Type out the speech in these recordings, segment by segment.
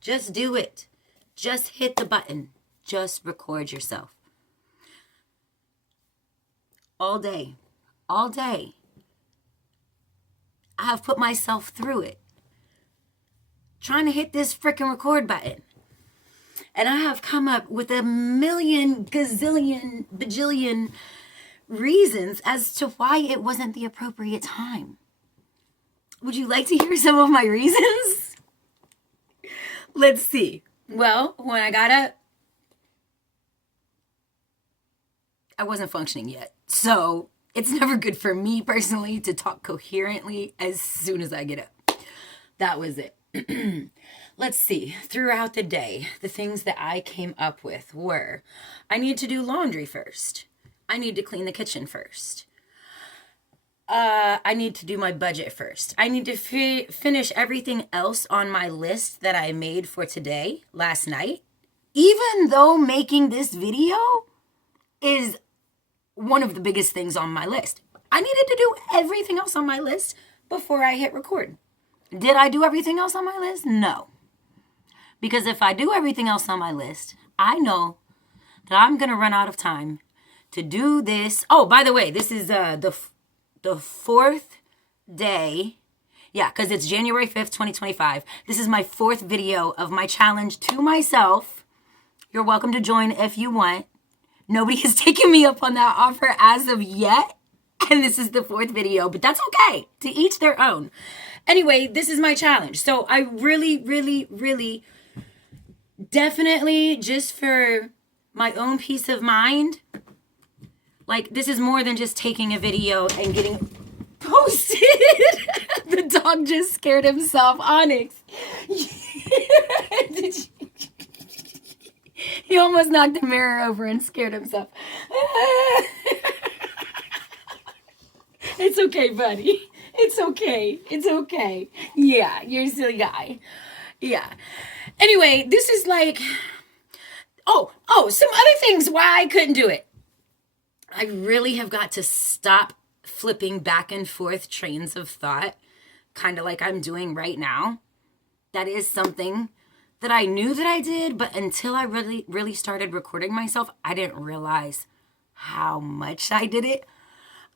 Just do it. Just hit the button. Just record yourself. All day. All day. I have put myself through it. Trying to hit this freaking record button. And I have come up with a million, gazillion, bajillion reasons as to why it wasn't the appropriate time. Would you like to hear some of my reasons? Let's see. Well, when I got up, I wasn't functioning yet. So it's never good for me personally to talk coherently as soon as I get up. That was it. Let's see. Throughout the day, the things that I came up with were, I need to do laundry first. I need to clean the kitchen first. I need to do my budget first. I need to finish everything else on my list that I made for today, last night. Even though making this video is one of the biggest things on my list. I needed to do everything else on my list before I hit record. Did I do everything else on my list? No. Because if I do everything else on my list, I know that I'm going to run out of time to do this. Oh, by the way, this is the fourth day. Yeah, because it's January 5th, 2025. This is my fourth video of my challenge to myself. You're welcome to join if you want. Nobody has taken me up on that offer as of yet. And this is the fourth video, but that's okay. To each their own. Anyway, this is my challenge. So I really, definitely just for my own peace of mind, like this is more than just taking a video and getting posted. The dog just scared himself. Onyx. He almost knocked the mirror over and scared himself. It's okay, buddy. It's okay. It's okay. Yeah, you're a silly guy. Yeah. Anyway, this is like, some other things why I couldn't do it. I really have got to stop flipping back and forth trains of thought, kind of like I'm doing right now. That is something that I knew that I did, but until I really started recording myself, I didn't realize how much I did it.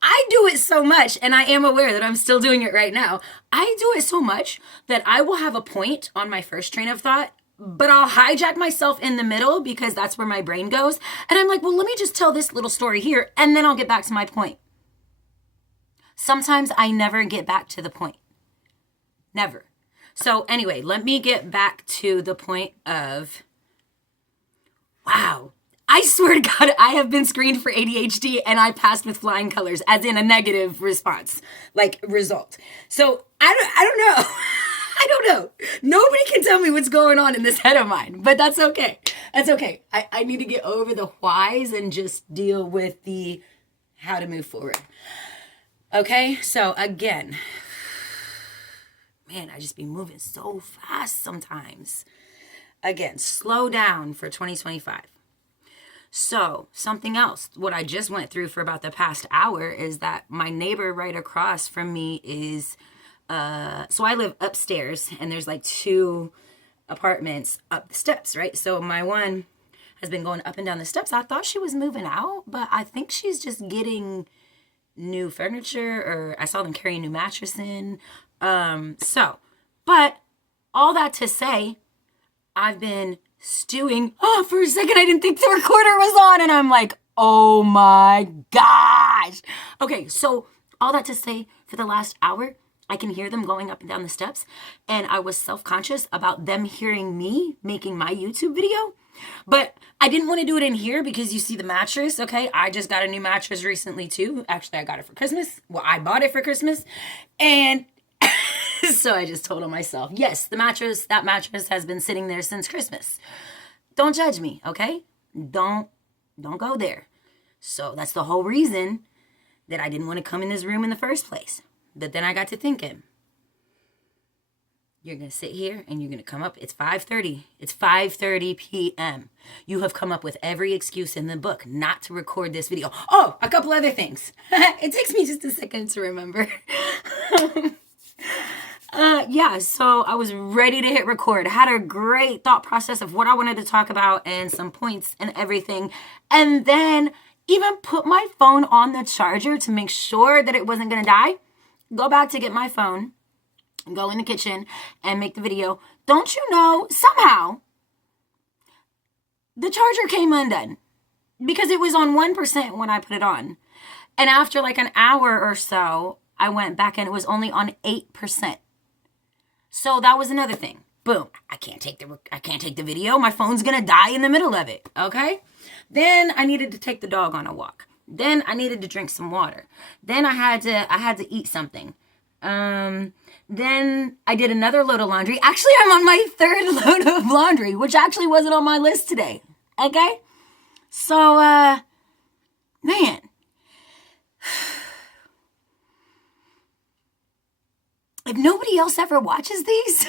I do it so much, and I am aware that I'm still doing it right now. I do it so much that I will have a point on my first train of thought, but I'll hijack myself in the middle because that's where my brain goes. And I'm like, well, let me just tell this little story here, and then I'll get back to my point. Sometimes I never get back to the point. Never. So anyway, let me get back to the point of, wow, I swear to God, I have been screened for ADHD and I passed with flying colors, as in a negative response, like result. So I don't know. I don't know. Nobody can tell me what's going on in this head of mine, but that's okay. That's okay. I need to get over the whys and just deal with the how to move forward. Okay, so again, man, I just be moving so fast sometimes. Again, slow down for 2025. So something else, what I just went through for about the past hour is that my neighbor right across from me is, so I live upstairs and there's like 2 apartments up the steps, right? So my one has been going up and down the steps. I thought she was moving out, but I think she's just getting new furniture, or I saw them carry a new mattress in. But all that to say, I've been stewing. Oh, for a second, I didn't think the recorder was on. And I'm like, oh my gosh. Okay, so all that to say, for the last hour, I can hear them going up and down the steps. And I was self-conscious about them hearing me making my YouTube video. But I didn't want to do it in here because you see the mattress, okay? I just got a new mattress recently too. Actually, I got it for Christmas. Well, I bought it for Christmas. And so I just told myself, yes, that mattress has been sitting there since Christmas. Don't judge me, okay? Don't go there. So that's the whole reason that I didn't want to come in this room in the first place. But then I got to thinking, you're going to sit here and you're going to come up. It's 5:30. It's 5:30 p.m. You have come up with every excuse in the book not to record this video. Oh, a couple other things. It takes me just a second to remember. Yeah, so I was ready to hit record. I had a great thought process of what I wanted to talk about and some points and everything. And then even put my phone on the charger to make sure that it wasn't going to die. Go back to get my phone, go in the kitchen and make the video. Don't you know, somehow the charger came undone because it was on 1% when I put it on. And after like an hour or so, I went back and it was only on 8%. So that was another thing. Boom. I can't take the video. My phone's going to die in the middle of it. Okay? Then I needed to take the dog on a walk. Then I needed to drink some water. Then I had to eat something. Then I did another load of laundry. Actually, I'm on my third load of laundry, which actually wasn't on my list today. Okay? So, man. If nobody else ever watches these,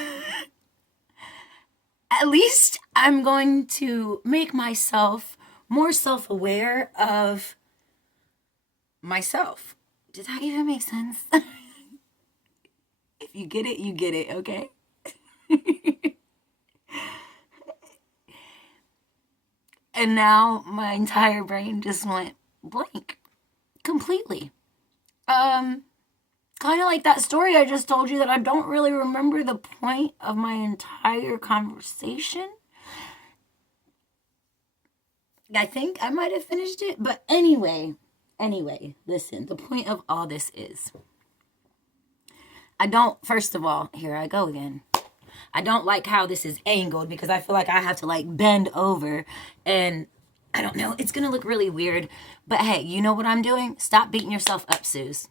at least I'm going to make myself more self-aware of myself. Does that even make sense? If you get it, you get it, okay? And now my entire brain just went blank completely. Kind of like that story I just told you that I don't really remember the point of my entire conversation. I think I might have finished it, but anyway, listen, the point of all this is, first of all, here I go again. I don't like how this is angled because I feel like I have to like bend over and I don't know, it's going to look really weird, but hey, you know what I'm doing? Stop beating yourself up, Suze.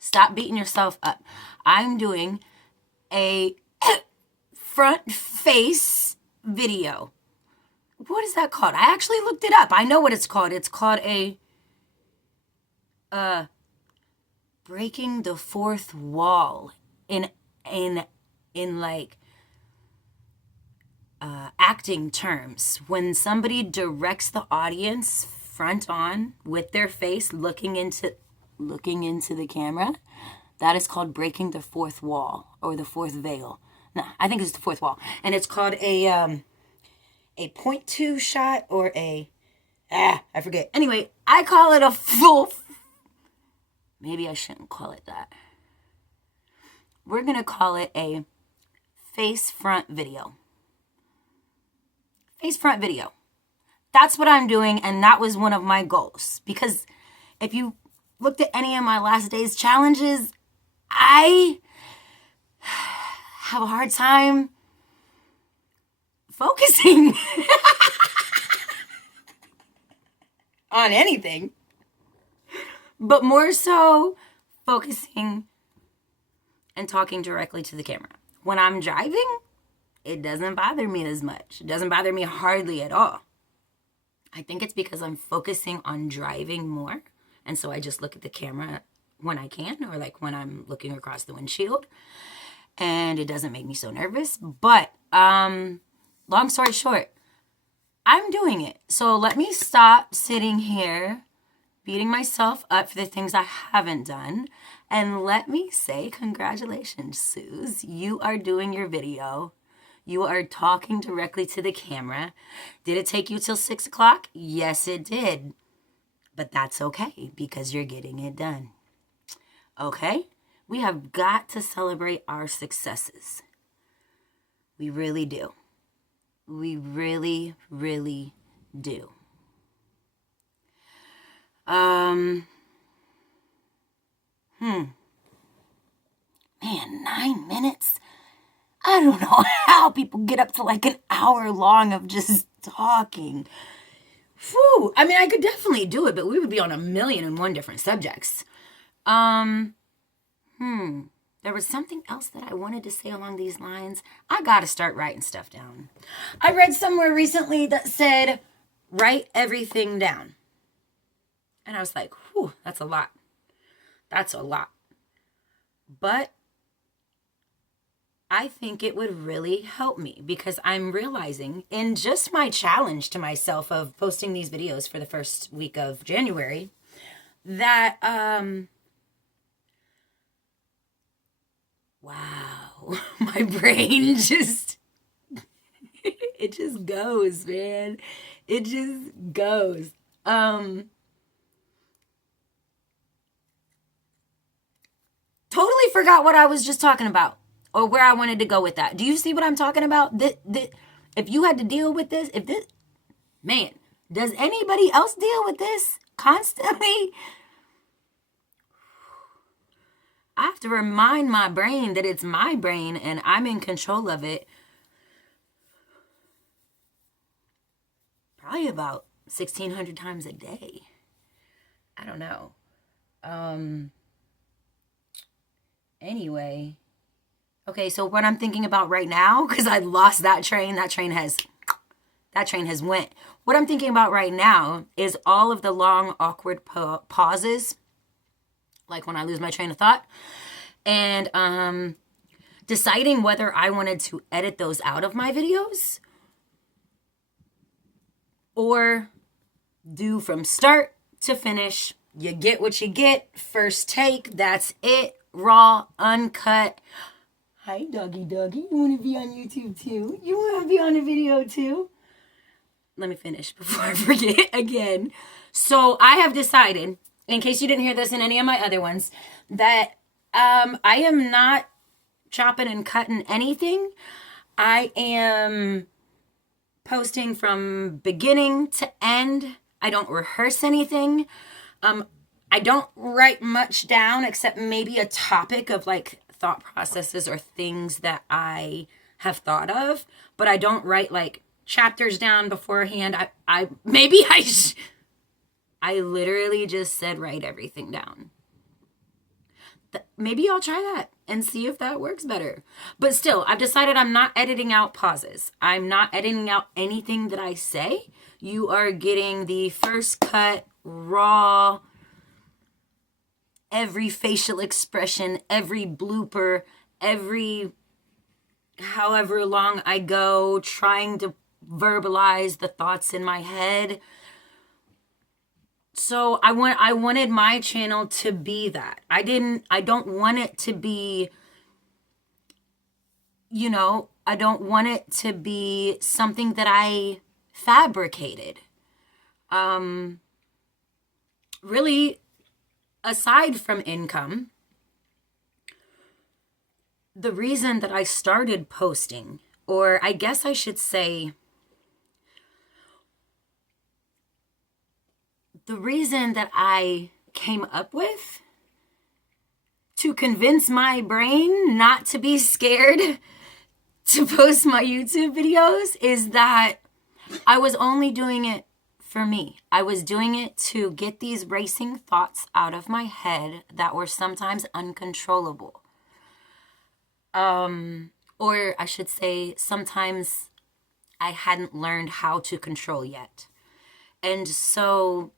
Stop beating yourself up. I'm doing a front face video. What is that called? I actually looked it up. I know what it's called. It's called a breaking the fourth wall in like acting terms. When somebody directs the audience front on with their face looking into the camera, that is called breaking the fourth wall or the fourth veil. No, I think it's the fourth wall. And it's called a 0.2 shot or I forget. Anyway, I call it a full, maybe I shouldn't call it that. We're going to call it a face front video. Face front video. That's what I'm doing, and that was one of my goals. Because if you looked at any of my last day's challenges, I have a hard time focusing on anything, but more so focusing and talking directly to the camera. When I'm driving, it doesn't bother me as much. It doesn't bother me hardly at all. I think it's because I'm focusing on driving more. And so I just look at the camera when I can, or like when I'm looking across the windshield, and it doesn't make me so nervous. But long story short, I'm doing it. So let me stop sitting here beating myself up for the things I haven't done, and let me say congratulations, Suze. You are doing your video. You are talking directly to the camera. Did it take you till 6 o'clock? Yes, it did. But that's okay because you're getting it done. Okay? We have got to celebrate our successes. We really do. We really, really do. Man, 9 minutes? I don't know how people get up to like an hour long of just talking. Whew. I mean, I could definitely do it, but we would be on 1,000,001 different subjects. There was something else that I wanted to say along these lines. I gotta start writing stuff down. I read somewhere recently that said, write everything down. And I was like, whew, that's a lot. That's a lot. But I think it would really help me because I'm realizing in just my challenge to myself of posting these videos for the first week of January that, wow, go. My brain just, it just goes, man. It just goes. Totally forgot what I was just talking about or where I wanted to go with that. Do you see what I'm talking about? If you had to deal with this, man, does anybody else deal with this constantly? I have to remind my brain that it's my brain and I'm in control of it. Probably about 1,600 times a day. I don't know. Anyway. Okay, so what I'm thinking about right now, because I lost that train has went. What I'm thinking about right now is all of the long, awkward pauses, like when I lose my train of thought, and deciding whether I wanted to edit those out of my videos or do from start to finish. You get what you get. First take, that's it. Raw, uncut. Hi, Doggy. You want to be on YouTube too? You want to be on a video too? Let me finish before I forget again. So I have decided, in case you didn't hear this in any of my other ones, that I am not chopping and cutting anything. I am posting from beginning to end. I don't rehearse anything. I don't write much down except maybe a topic of like thought processes or things that I have thought of, but I don't write like chapters down beforehand. I literally just said write everything down. Maybe I'll try that and see if that works better. But still, I've decided I'm not editing out pauses. I'm not editing out anything that I say. You are getting the first cut, raw, every facial expression, every blooper, every however long I go trying to verbalize the thoughts in my head. So I wanted my channel to be that. I don't want it to be, I don't want it to be something that I fabricated. Really, aside from income, the reason that I started posting, or I guess I should say, the reason that I came up with to convince my brain not to be scared to post my YouTube videos is that I was only doing it for me. I was doing it to get these racing thoughts out of my head that were sometimes uncontrollable. Or I should say, sometimes I hadn't learned how to control yet. And so,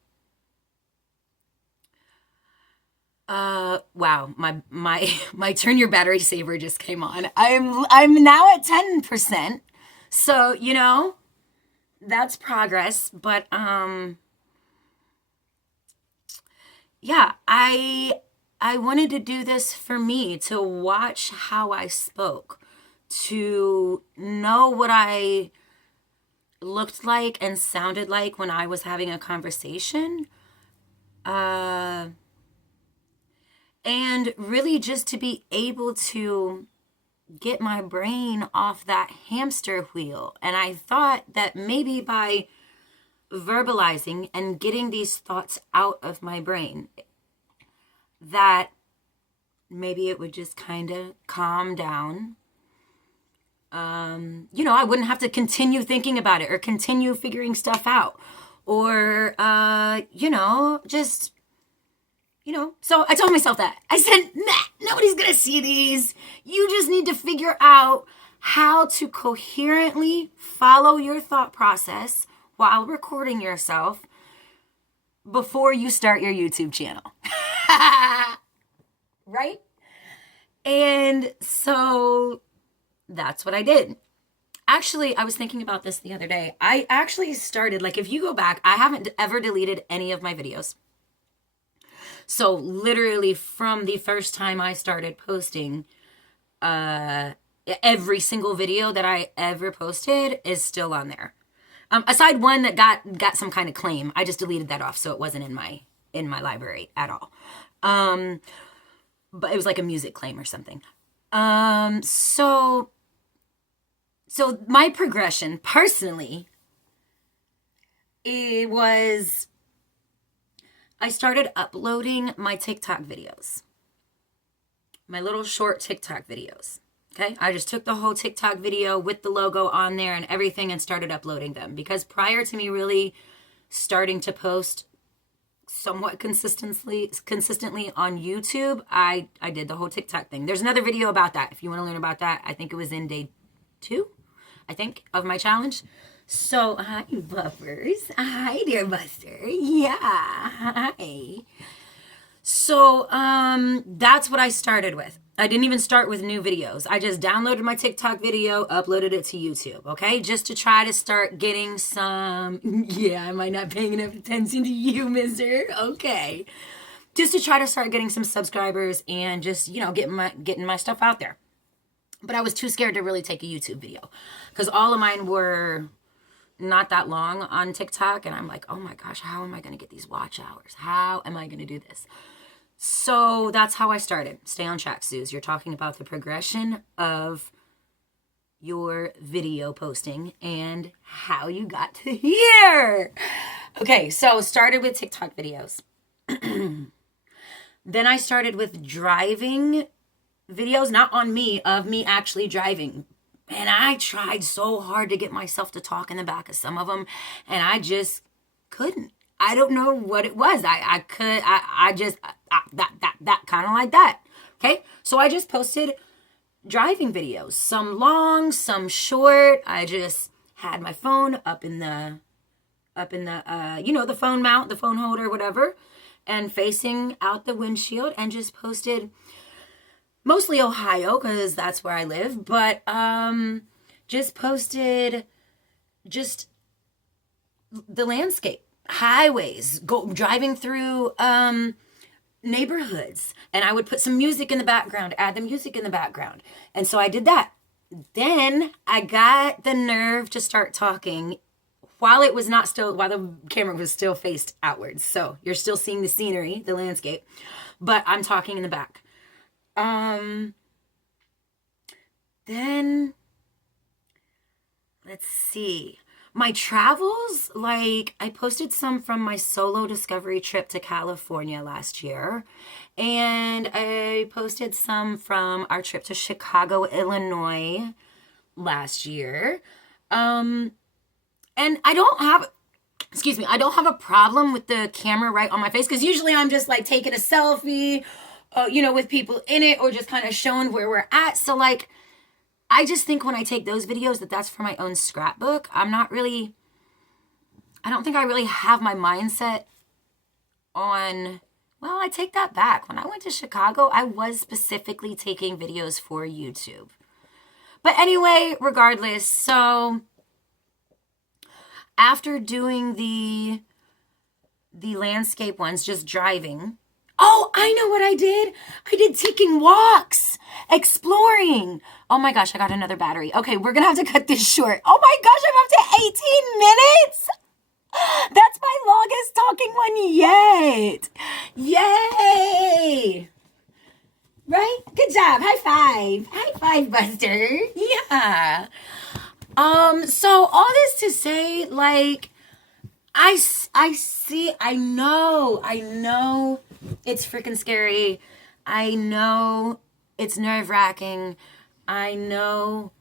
wow, my turn your battery saver just came on. I'm now at 10%. So, that's progress, but yeah, I wanted to do this for me, to watch how I spoke, to know what I looked like and sounded like when I was having a conversation, and really just to be able to get my brain off that hamster wheel. And I thought that maybe by verbalizing and getting these thoughts out of my brain, that maybe it would just kind of calm down. I wouldn't have to continue thinking about it or continue figuring stuff out, or so I told myself that. I said, nobody's gonna see these. You just need to figure out how to coherently follow your thought process while recording yourself before you start your YouTube channel. Right? And so that's what I did. Actually, I was thinking about this the other day. I actually started, if you go back, I haven't ever deleted any of my videos. So literally from the first time I started posting, every single video that I ever posted is still on there. Aside one that got some kind of claim. I just deleted that off, so it wasn't in my library at all. But it was like a music claim or something. So my progression personally, it was, I started uploading my TikTok videos, my little short TikTok videos. Okay, I just took the whole TikTok video with the logo on there and everything and started uploading them, because prior to me really starting to post somewhat consistently on YouTube, I did the whole TikTok thing. There's another video about that if you want to learn about that. I think it was in day 2, I think, of my challenge. So, hi, buffers. Hi, dear Buster. Yeah, hi. So, that's what I started with. I didn't even start with new videos. I just downloaded my TikTok video, uploaded it to YouTube, okay? Just to try to start getting some, yeah, am I not paying enough attention to you, mister? Okay. Just to try to start getting some subscribers and just, you know, getting my stuff out there. But I was too scared to really take a YouTube video, because all of mine were not that long on TikTok, and I'm like, oh my gosh, how am I going to get these watch hours? How am I going to do this? So that's how I started. Stay on track, Suze. You're talking about the progression of your video posting and how you got to here. Okay, so started with TikTok videos. Then I started with driving videos, not on me, of me actually driving. And I tried so hard to get myself to talk in the back of some of them, and I just couldn't. I don't know what it was. I just kind of like that. Okay. So I just posted driving videos, some long, some short. I just had my phone up in the, the phone mount, the phone holder, whatever, and facing out the windshield, and just posted mostly Ohio, because that's where I live, but, just posted just the landscape. Highways, driving through neighborhoods, and I would put some music in the background, add the music in the background. And so I did that. Then I got the nerve to start talking while the camera was still faced outwards. So you're still seeing the scenery, the landscape, but I'm talking in the back. Then let's see. My travels, like I posted some from my solo discovery trip to California last year, and I posted some from our trip to Chicago, Illinois last year. And I don't have a problem with the camera right on my face, because usually I'm just like taking a selfie, with people in it, or just kind of showing where we're at. So like, I just think when I take those videos that's for my own scrapbook. I don't think I really have my mindset on, well, I take that back. When I went to Chicago, I was specifically taking videos for YouTube. But anyway, regardless, so after doing the landscape ones, just driving. Oh, I know what I did. I did taking walks, exploring. Oh my gosh, I got another battery. Okay, we're going to have to cut this short. Oh my gosh, I'm up to 18 minutes. That's my longest talking one yet. Yay. Right? Good job. High five. High five, Buster. Yeah. So all this to say, like, I know it's freaking scary. I know it's nerve-wracking. I know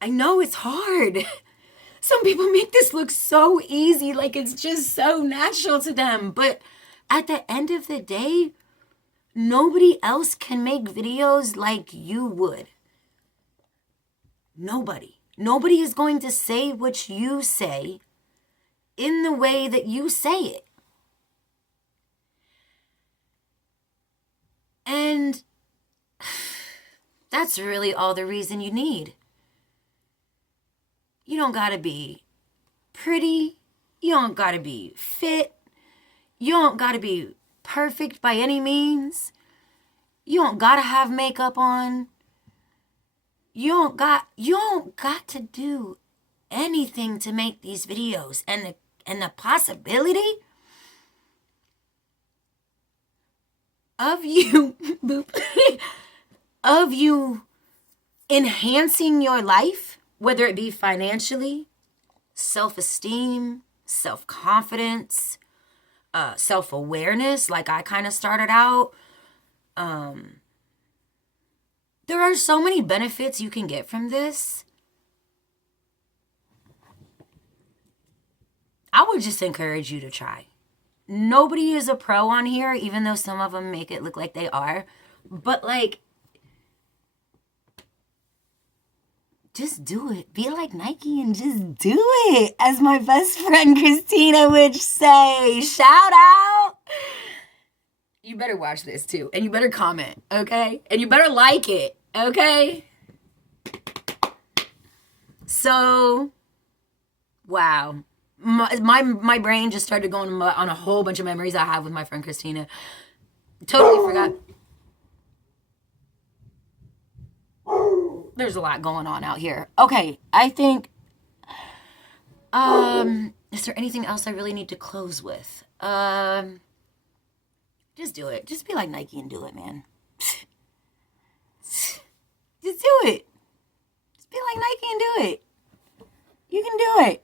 it's hard. Some people make this look so easy, like it's just so natural to them. But at the end of the day, nobody else can make videos like you would. Nobody. Nobody is going to say what you say in the way that you say it. And that's really all the reason you need. You don't gotta be pretty. You don't gotta be fit. You don't gotta be perfect by any means. You don't gotta have makeup on. You don't got to do anything to make these videos. And the possibility of you of you enhancing your life, whether it be financially, self-esteem, self-confidence, self-awareness, like I kind of started out. There are so many benefits you can get from this. I would just encourage you to try. Nobody is a pro on here, even though some of them make it look like they are. But like, just do it. Be like Nike and just do it. As my best friend Kristina would say, shout out. You better watch this too. And you better comment, okay? And you better like it, okay? So, wow. My brain just started going on a whole bunch of memories I have with my friend Kristina. Totally forgot. There's a lot going on out here. Okay, I think, is there anything else I really need to close with? Just do it. Just be like Nike and do it, man. Just do it. Just be like Nike and do it. You can do it.